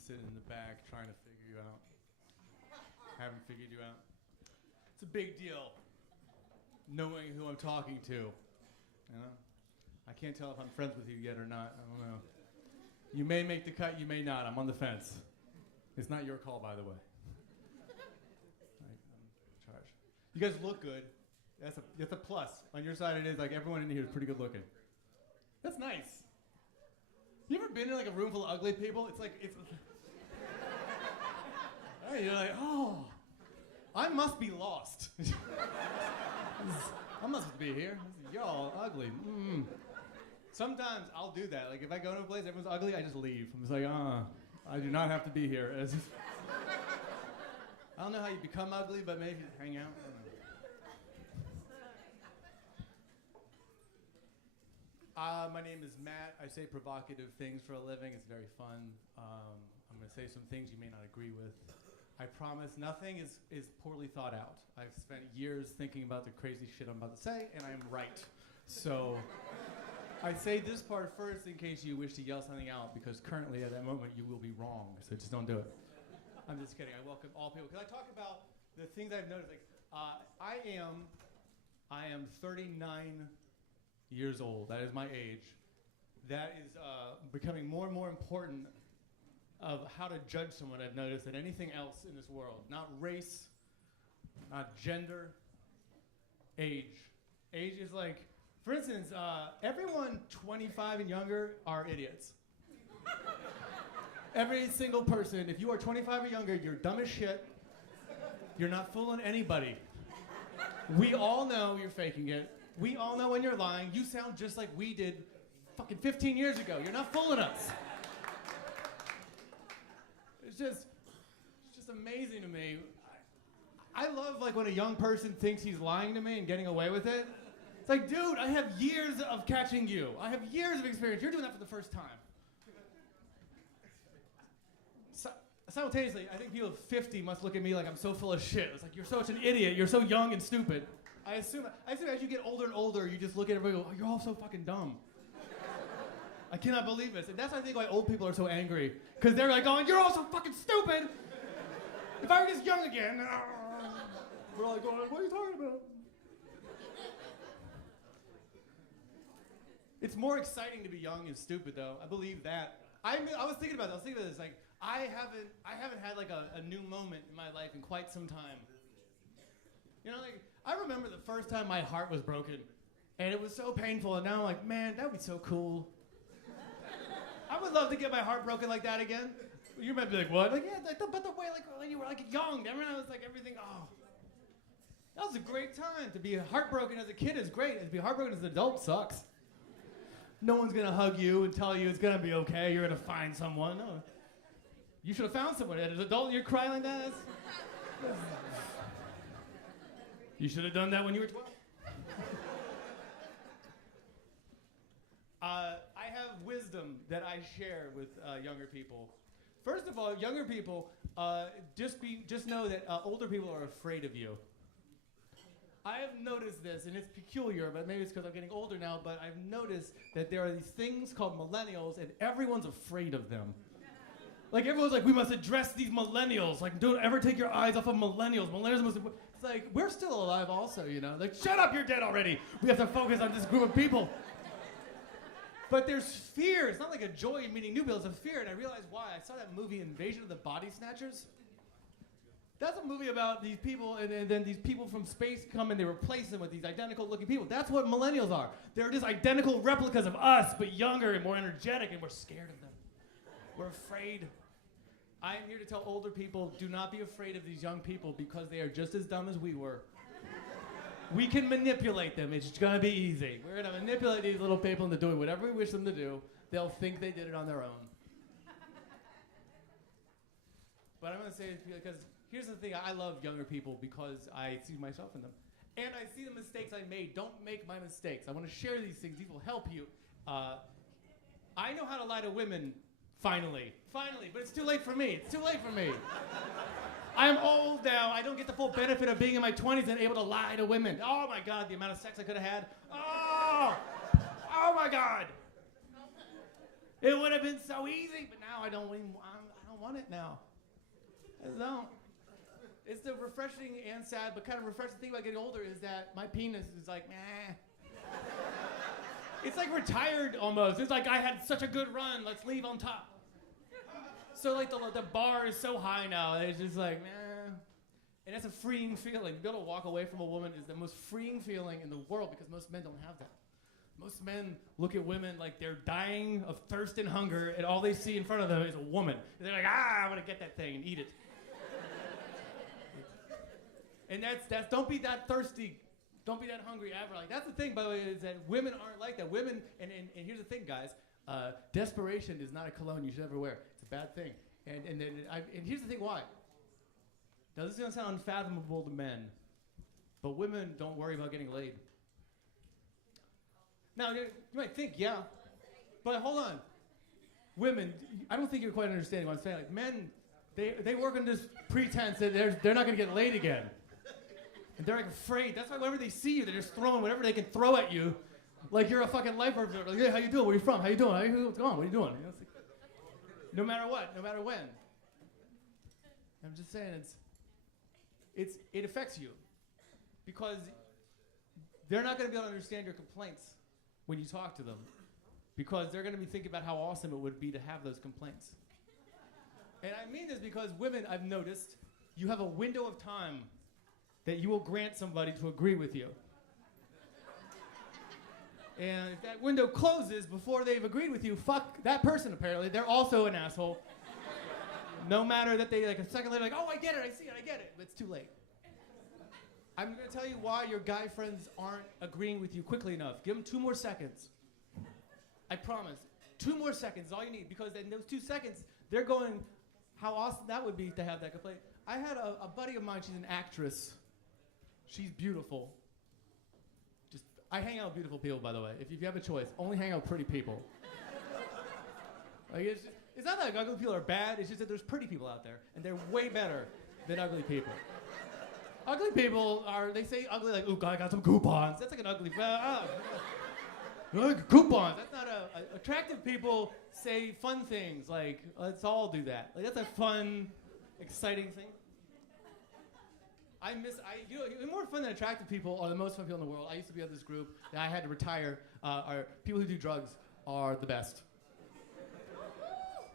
sitting in the back trying to figure you out. Haven't figured you out. It's a big deal knowing who I'm talking to. You know? I can't tell if I'm friends with you yet or not. I don't know. You may make the cut, you may not. I'm on the fence. It's not your call, by the way. I'm in charge. You guys look good. That's a plus. On your side, it is like everyone in here is pretty good looking. That's nice. You ever been in like a room full of ugly people? It's hey, you're like, oh, I must be lost. I must be here. Y'all ugly. Sometimes I'll do that. Like if I go to a place, everyone's ugly, I just leave. I'm just like, I do not have to be here. I don't know how you become ugly, but maybe just hang out. I don't know. My name is Matt. I say provocative things for a living. It's very fun. I'm going to say some things you may not agree with. I promise nothing is poorly thought out. I've spent years thinking about the crazy shit I'm about to say, and I am right. So I say this part first in case you wish to yell something out, because currently at that moment you will be wrong. So just don't do it. I'm just kidding. I welcome all people. Because I talk about the things I've noticed. Like I am 39 years old. That is my age. That is becoming more and more important of how to judge someone, I've noticed, than anything else in this world. Not race, not gender, age. Age is like, for instance, everyone 25 and younger are idiots. Every single person, if you are 25 or younger, you're dumb as shit. You're not fooling anybody. We all know you're faking it. We all know when you're lying. You sound just like we did fucking 15 years ago. You're not fooling us. It's just amazing to me. I love like when a young person thinks he's lying to me and getting away with it. It's like, dude, I have years of catching you. I have years of experience. You're doing that for the first time. Simultaneously, I think people 50 must look at me like I'm so full of shit. It's like, you're such an idiot. You're so young and stupid. I assume as you get older and older, you just look at everybody and go, oh, you're all so fucking dumb. I cannot believe this. And that's, I think, why old people are so angry. Because they're like going, you're all so fucking stupid. If I were just young again, we're all going, what are you talking about? It's more exciting to be young and stupid, though. I believe that. I was thinking about this. Like, I haven't had like a new moment in my life in quite some time. You know, like, I remember the first time my heart was broken, and it was so painful, and now I'm like, man, that would be so cool. I would love to get my heart broken like that again. You might be like, what? Like, yeah, but the way, like, when you were like young, everyone was like everything, oh. That was a great time. To be heartbroken as a kid is great. To be heartbroken as an adult sucks. No one's gonna hug you and tell you it's gonna be okay, you're gonna find someone. No. You should have found someone. As an adult, you're crying like that. You should have done that when you were 12. I have wisdom that I share with younger people. First of all, younger people, just know that older people are afraid of you. I have noticed this, and it's peculiar, but maybe it's because I'm getting older now, but I've noticed that there are these things called millennials, and everyone's afraid of them. Like, everyone's like, we must address these millennials. Like, don't ever take your eyes off of millennials. Millennials must... It's like, we're still alive also, you know? Like, shut up, you're dead already. We have to focus on this group of people. But there's fear. It's not like a joy of meeting new people. It's a fear, and I realized why. I saw that movie, Invasion of the Body Snatchers. That's a movie about these people, and then these people from space come and they replace them with these identical-looking people. That's what millennials are. They're just identical replicas of us, but younger and more energetic, and we're scared of them. We're afraid. I am here to tell older people, do not be afraid of these young people because they are just as dumb as we were. We can manipulate them. It's going to be easy. We're going to manipulate these little people into doing whatever we wish them to do. They'll think they did it on their own. But I'm going to say it because here's the thing. I love younger people because I see myself in them. And I see the mistakes I made. Don't make my mistakes. I want to share these things. These will help you. I know how to lie to women. Finally, but it's too late for me. I'm old now. I don't get the full benefit of being in my 20s and able to lie to women. Oh my God, the amount of sex I could have had. Oh my God. It would have been so easy, but now I don't want it now. I don't. It's the refreshing and sad, but kind of refreshing thing about getting older is that my penis is like, meh. It's like retired almost. It's like I had such a good run. Let's leave on top. So like the bar is so high now. It's just like, meh. And that's a freeing feeling. To be able to walk away from a woman is the most freeing feeling in the world because most men don't have that. Most men look at women like they're dying of thirst and hunger, and all they see in front of them is a woman. And they're like, I want to get that thing and eat it. And that's don't be that thirsty. Don't be that hungry ever. Like that's the thing, by the way, is that women aren't like that. Women, and here's the thing, guys. Desperation is not a cologne you should ever wear. It's a bad thing. And here's the thing why. Now this is gonna sound unfathomable to men, but women don't worry about getting laid. Now you might think, yeah, but hold on. Women, I don't think you're quite understanding what I'm saying. Like men, they work on this pretense that they're not gonna get laid again. And they're like afraid. That's why whenever they see you, they're just throwing whatever they can throw at you, like you're a fucking life observer. Like, hey, how you doing? Where you from? How you doing? What's going on? What are you doing? You know, it's like, no matter what, no matter when. I'm just saying it affects you because they're not going to be able to understand your complaints when you talk to them because they're going to be thinking about how awesome it would be to have those complaints. And I mean this because women, I've noticed, you have a window of time that you will grant somebody to agree with you. And if that window closes before they've agreed with you, fuck that person apparently. They're also an asshole. No matter that they, like a second later, like, oh, I get it, I see it, I get it. But it's too late. I'm going to tell you why your guy friends aren't agreeing with you quickly enough. Give them 2 more seconds. I promise. 2 more seconds is all you need. Because in those 2 seconds, they're going, how awesome that would be to have that complaint. I had a buddy of mine, she's an actress. She's beautiful. I hang out with beautiful people, by the way. If you have a choice, only hang out with pretty people. Like it's not that ugly people are bad, it's just that there's pretty people out there, and they're way better than ugly people. Ugly people they say ugly like, ooh, God, I got some coupons. That's like an ugly, coupons. That's not attractive people say fun things, like, let's all do that. Like, that's a fun, exciting thing. You know, more fun than attractive people are the most fun people in the world. I used to be on this group that I had to retire. People who do drugs are the best.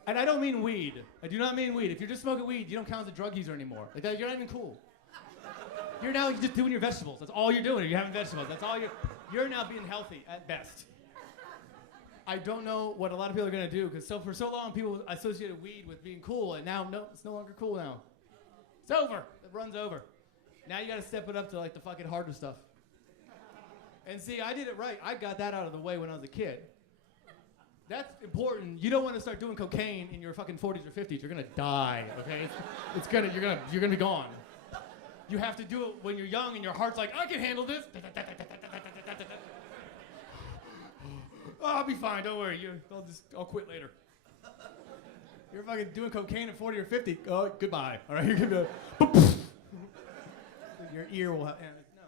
And I don't mean weed. I do not mean weed. If you're just smoking weed, you don't count as a drug user anymore. Like that, you're not even cool. You're now just doing your vegetables. That's all you're doing. You're having vegetables. That's all you're now being healthy at best. I don't know what a lot of people are gonna do because for so long people associated weed with being cool, and now no, it's no longer cool now. It's over. It runs over. Now you gotta step it up to like the fucking harder stuff. And see, I did it right. I got that out of the way when I was a kid. That's important. You don't want to start doing cocaine in your fucking 40s or 50s. You're gonna die, okay? You're gonna be gone. You have to do it when you're young and your heart's like, I can handle this. Oh, I'll be fine. Don't worry. I'll quit later. You're fucking doing cocaine at 40 or 50. Oh, goodbye. All right, you're gonna. Your ear will have. No.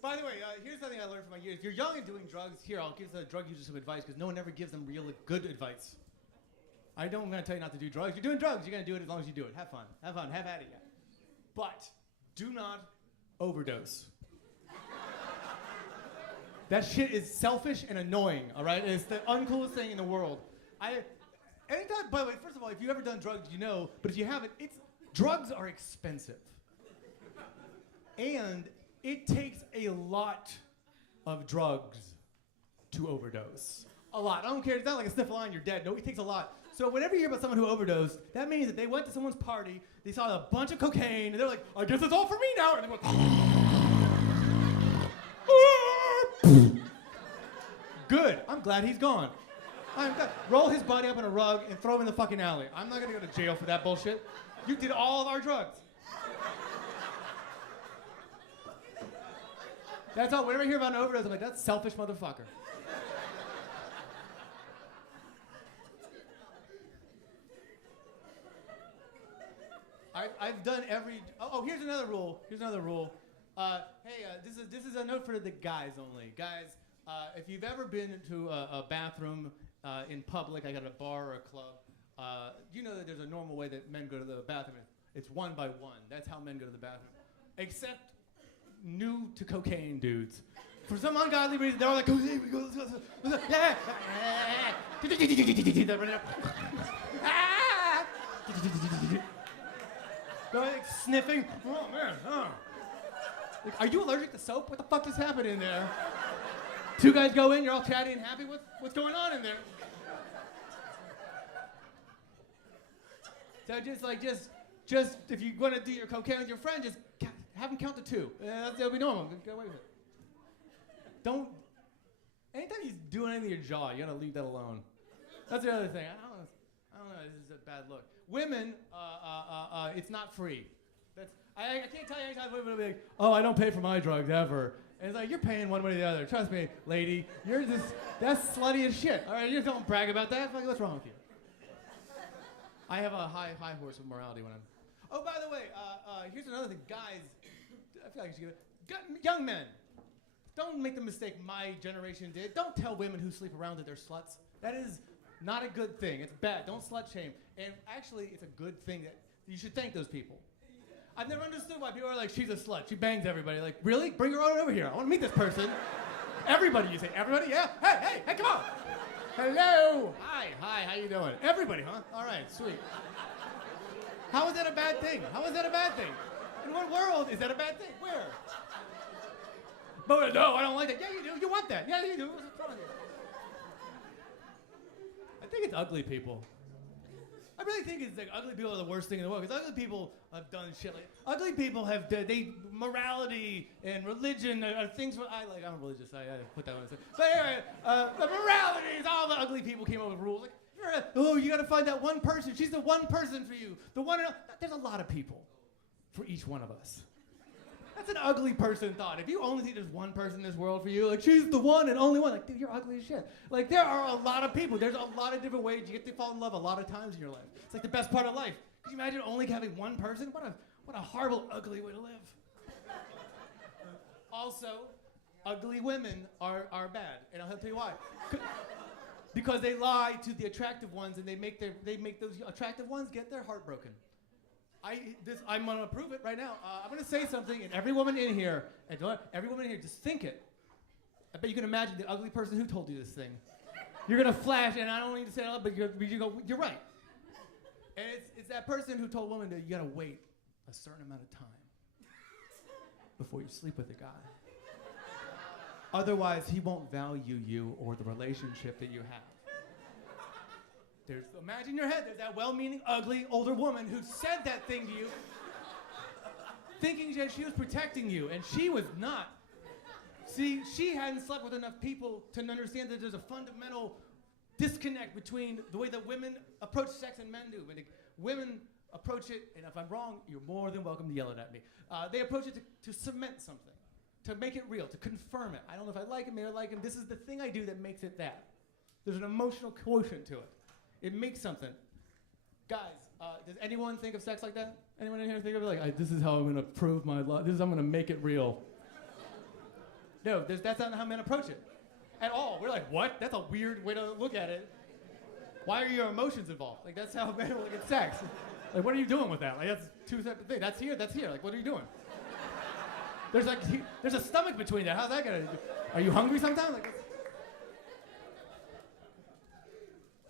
By the way, here's something I learned from my years. If you're young and doing drugs, here, I'll give the drug users some advice because no one ever gives them really good advice. I'm going to tell you not to do drugs. You're doing drugs, you're going to do it as long as you do it. Have fun. Have fun. Have at it. Yeah. But do not overdose. That shit is selfish and annoying, all right? It's the uncoolest thing in the world. Anytime, by the way, first of all, if you've ever done drugs, you know, but if you haven't, drugs are expensive. And it takes a lot of drugs to overdose. A lot. I don't care. It's not like a sniff a line, you're dead. No, it takes a lot. So whenever you hear about someone who overdosed, that means that they went to someone's party, they saw a bunch of cocaine, and they're like, I guess it's all for me now. And they went, good. I'm glad he's gone. I'm glad. Roll his body up in a rug and throw him in the fucking alley. I'm not going to go to jail for that bullshit. You did all of our drugs. That's all. Whenever I hear about an overdose, I'm like, that's selfish motherfucker. I've done every. Oh, here's another rule. Hey, this is a note for the guys only. Guys, if you've ever been into a bathroom in public, I got a bar or a club, you know that there's a normal way that men go to the bathroom. It's one by one. That's how men go to the bathroom. Except new to cocaine dudes. For some ungodly reason, they're all like, oh, here we go, let's go. Yeah. They're running up. They're like sniffing. Oh, man. Oh. Like, are you allergic to soap? What the fuck is happening there? Two guys go in, you're all chatty and happy. What's going on in there? So just if you want to do your cocaine with your friend, just have them count to 2. That'll be normal. Get away with it. Don't. Anytime he's doing anything with your jaw, you gotta leave that alone. That's the other thing. I don't know. This is a bad look. Women, it's not free. I can't tell you anytime women will be like, oh, I don't pay for my drugs ever. And it's like, you're paying one way or the other. Trust me, lady. That's slutty as shit. All right, you just don't brag about that. Like, what's wrong with you? I have a high horse of morality when I'm. Oh, by the way, here's another thing, guys. I feel like I should give it. Young men, don't make the mistake my generation did. Don't tell women who sleep around that they're sluts. That is not a good thing. It's bad. Don't slut shame. And actually, it's a good thing that you should thank those people. I've never understood why people are like, she's a slut. She bangs everybody. Like, really? Bring her on over here. I want to meet this person. Everybody, you say. Everybody? Yeah? Hey, come on. Hello. Hi, how you doing? Everybody, huh? All right, sweet. How is that a bad thing? In what world is that a bad thing? Where? But no, I don't like that. Yeah, you do. You want that. Yeah, you do. What's wrong with you? I think it's ugly people. I really think it's like ugly people are the worst thing in the world, because ugly people have done shit like ugly people have morality and religion are things I'm religious. I put that on. But anyway, the morality is all the ugly people came up with rules. Like, you got to find that one person. She's the one person for you. The one. There's a lot of people for each one of us. That's an ugly person thought. If you only think there's one person in this world for you, like, she's the one and only one, like, dude, you're ugly as shit. Like, there are a lot of people. There's a lot of different ways you get to fall in love a lot of times in your life. It's like the best part of life. Could you imagine only having one person? What a horrible, ugly way to live. Also, ugly women are bad, and I'll tell you why. Because they lie to the attractive ones, and they make those attractive ones get their heart broken. I'm gonna prove it right now. I'm gonna say something, and every woman in here, just think it. I bet you can imagine the ugly person who told you this thing. You're gonna flash, and I don't need to say it out, but you go, you're right. And it's that person who told women that you gotta wait a certain amount of time before you sleep with a guy. Otherwise, he won't value you or the relationship that you have. Imagine in your head, there's that well-meaning, ugly, older woman who said that thing to you, thinking that she was protecting you, and she was not. See, she hadn't slept with enough people to understand that there's a fundamental disconnect between the way that women approach sex and men do. And women approach it, and if I'm wrong, you're more than welcome to yell it at me. They approach it to cement something, to make it real, to confirm it. I don't know if I like him, maybe I like him. This is the thing I do that makes it that. There's an emotional quotient to it. It makes something. Guys, does anyone think of sex like that? Anyone in here think of it like, this is how I'm going to prove my love. This is how I'm going to make it real. No, that's not how men approach it at all. We're like, what? That's a weird way to look at it. Why are your emotions involved? Like, that's how men look at sex. Like, what are you doing with that? Like, that's two separate things. That's here. Like, what are you doing? There's a stomach between that. How's that going to do? Are you hungry sometimes? Like,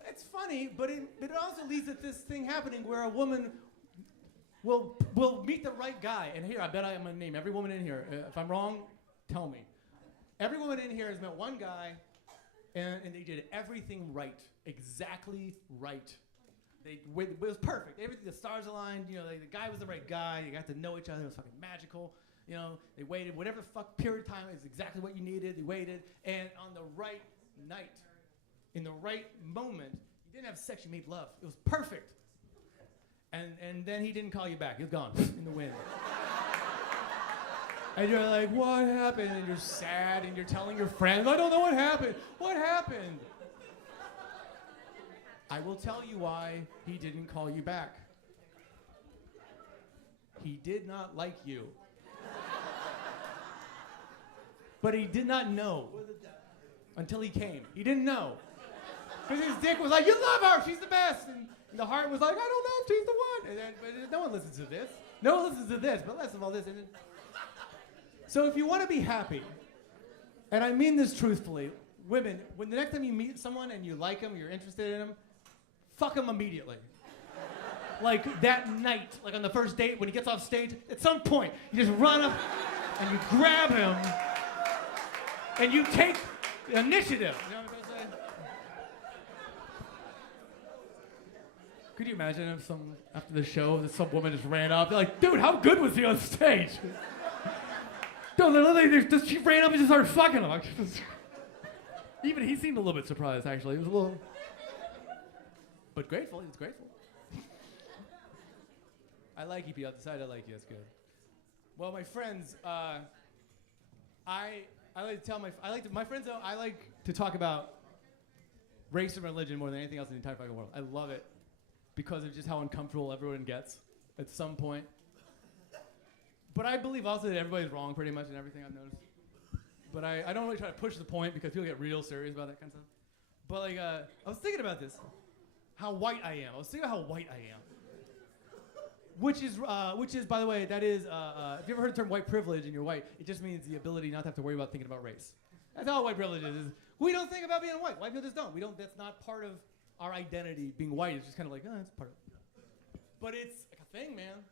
it's funny, but it also leads to this thing happening where a woman will meet the right guy. And here, I bet I'm going to name every woman in here. If I'm wrong, tell me. Every woman in here has met one guy, and they did everything right. Exactly right. It was perfect. Everything, the stars aligned. You know, the guy was the right guy. You got to know each other. It was fucking magical. You know, they waited. Whatever the fuck period of time is exactly what you needed. They waited. And on the right night, in the right moment, you didn't have sex, you made love. It was perfect. And then he didn't call you back. He was gone in the wind. And you're like, what happened? And you're sad, and you're telling your friends, I don't know what happened. What happened? I will tell you why he didn't call you back. He did not like you. But he did not know until he came. He didn't know. Because his dick was like, you love her, she's the best. And the heart was like, I don't know if she's the one. And then, but no one listens to this. No one listens to this, but less of all this. And then, so if you want to be happy, and I mean this truthfully, women, when the next time you meet someone and you like them, you're interested in them, fuck them immediately. Like that night, like on the first date, when he gets off stage, at some point, you just run up and you grab him and you take the initiative. You know what I'm saying? Could you imagine if after the show, some woman just ran up, they're like, dude, how good was he on stage? Dude, literally, she ran up and just started fucking him. Even he seemed a little bit surprised, actually. He was a little, but grateful. He was grateful. I like you, Pete. Decided I like you. That's good. Well, my friends, I like to tell my friends though. I like to talk about race and religion more than anything else in the entire fucking world. I love it because of just how uncomfortable everyone gets at some point. But I believe also that everybody's wrong pretty much in everything I've noticed. But I don't really try to push the point because people get real serious about that kind of stuff. But like, I was thinking about this, how white I am. I was thinking about how white I am. Which is, by the way, that is, if you ever heard the term white privilege and you're white, it just means the ability not to have to worry about thinking about race. That's all white privilege is we don't think about being white. White people just don't. That's not part of our identity, being white. It's just kind of like, oh, it's part of it. But it's like a thing, man.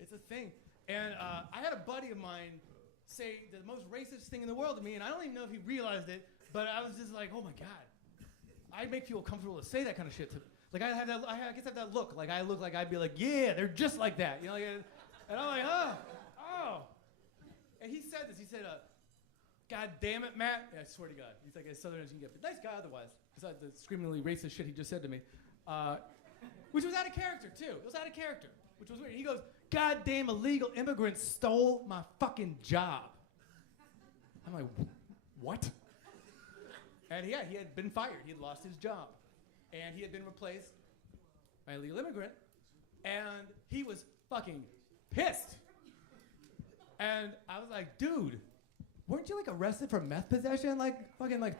It's a thing. And I had a buddy of mine say the most racist thing in the world to me, and I don't even know if he realized it, but I was just like, oh my God. I make people comfortable to say that kind of shit to me. Like I guess I have that look. Like I look like I'd be like, yeah, they're just like that. You know, like, and I'm like, oh. And he said this. He said, God damn it, Matt. Yeah, I swear to God. He's like as Southern as you can get. But nice guy otherwise. Besides the screamingly racist shit he just said to me. Which was out of character, too. It was out of character, which was weird. He goes, God damn illegal immigrants stole my fucking job. I'm like, what? And yeah, he had been fired. He had lost his job. And he had been replaced by a legal immigrant, and he was fucking pissed. And I was like, dude, weren't you like arrested for meth possession like fucking like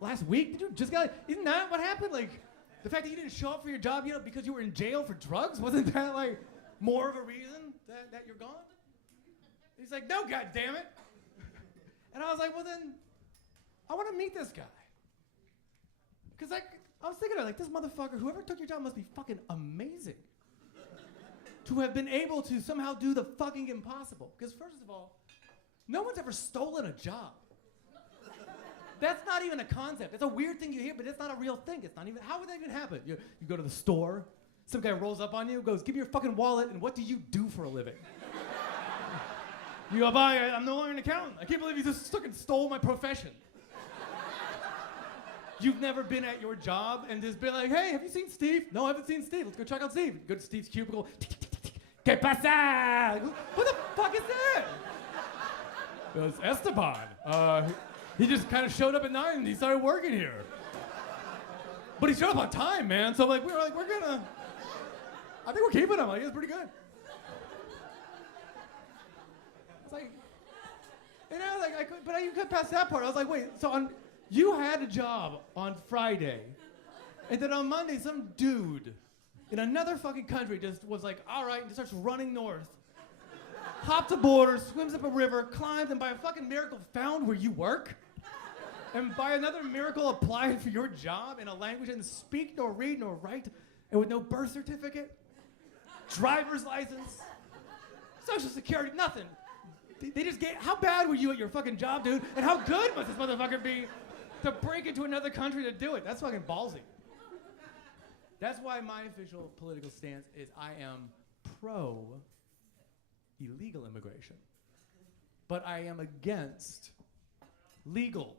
last week? Did you just isn't that what happened? Like the fact that you didn't show up for your job, because you were in jail for drugs, wasn't that like more of a reason that you're gone? He's like, no, God damn it. And I was like, well then, I want to meet this guy. Because I was thinking, like, this motherfucker, whoever took your job must be fucking amazing. To have been able to somehow do the fucking impossible. Because first of all, no one's ever stolen a job. That's not even a concept. It's a weird thing you hear, but it's not a real thing. It's not even, how would that even happen? You go to the store, some guy rolls up on you, goes, give me your fucking wallet, and what do you do for a living? You go, bye, I'm no longer an accountant. I can't believe you just fucking stole my profession. You've never been at your job and just been like, hey, have you seen Steve? No, I haven't seen Steve. Let's go check out Steve. Go to Steve's cubicle. ¿Qué pasa? Who the fuck is that? It was Esteban. He just kind of showed up at 9 and he started working here. But he showed up on time, man. So we're gonna, I think we're keeping him. Like, it's pretty good. It's like, but you could pass that part. I was like, wait, so you had a job on Friday, and then on Monday, some dude in another fucking country just was like, all right, and just starts running north, hops a border, swims up a river, climbs, and by a fucking miracle found where you work, and by another miracle applied for your job in a language and speak nor read nor write, and with no birth certificate, driver's license, social security, nothing. They just how bad were you at your fucking job, dude? And how good must this motherfucker be to break into another country to do it? That's fucking ballsy. That's why my official political stance is I am pro illegal immigration. But I am against legal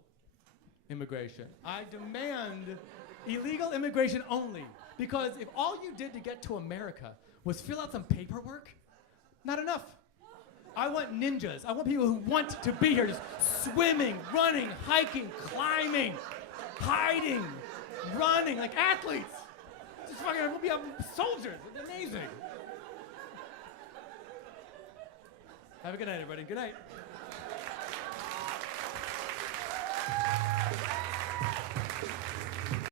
immigration. I demand illegal immigration only. Because if all you did to get to America was fill out some paperwork, not enough. I want ninjas. I want people who want to be here, just swimming, running, hiking, climbing, hiding, running, like athletes. Just fucking, we'll be soldiers. It's amazing. Have a good night, everybody. Good night.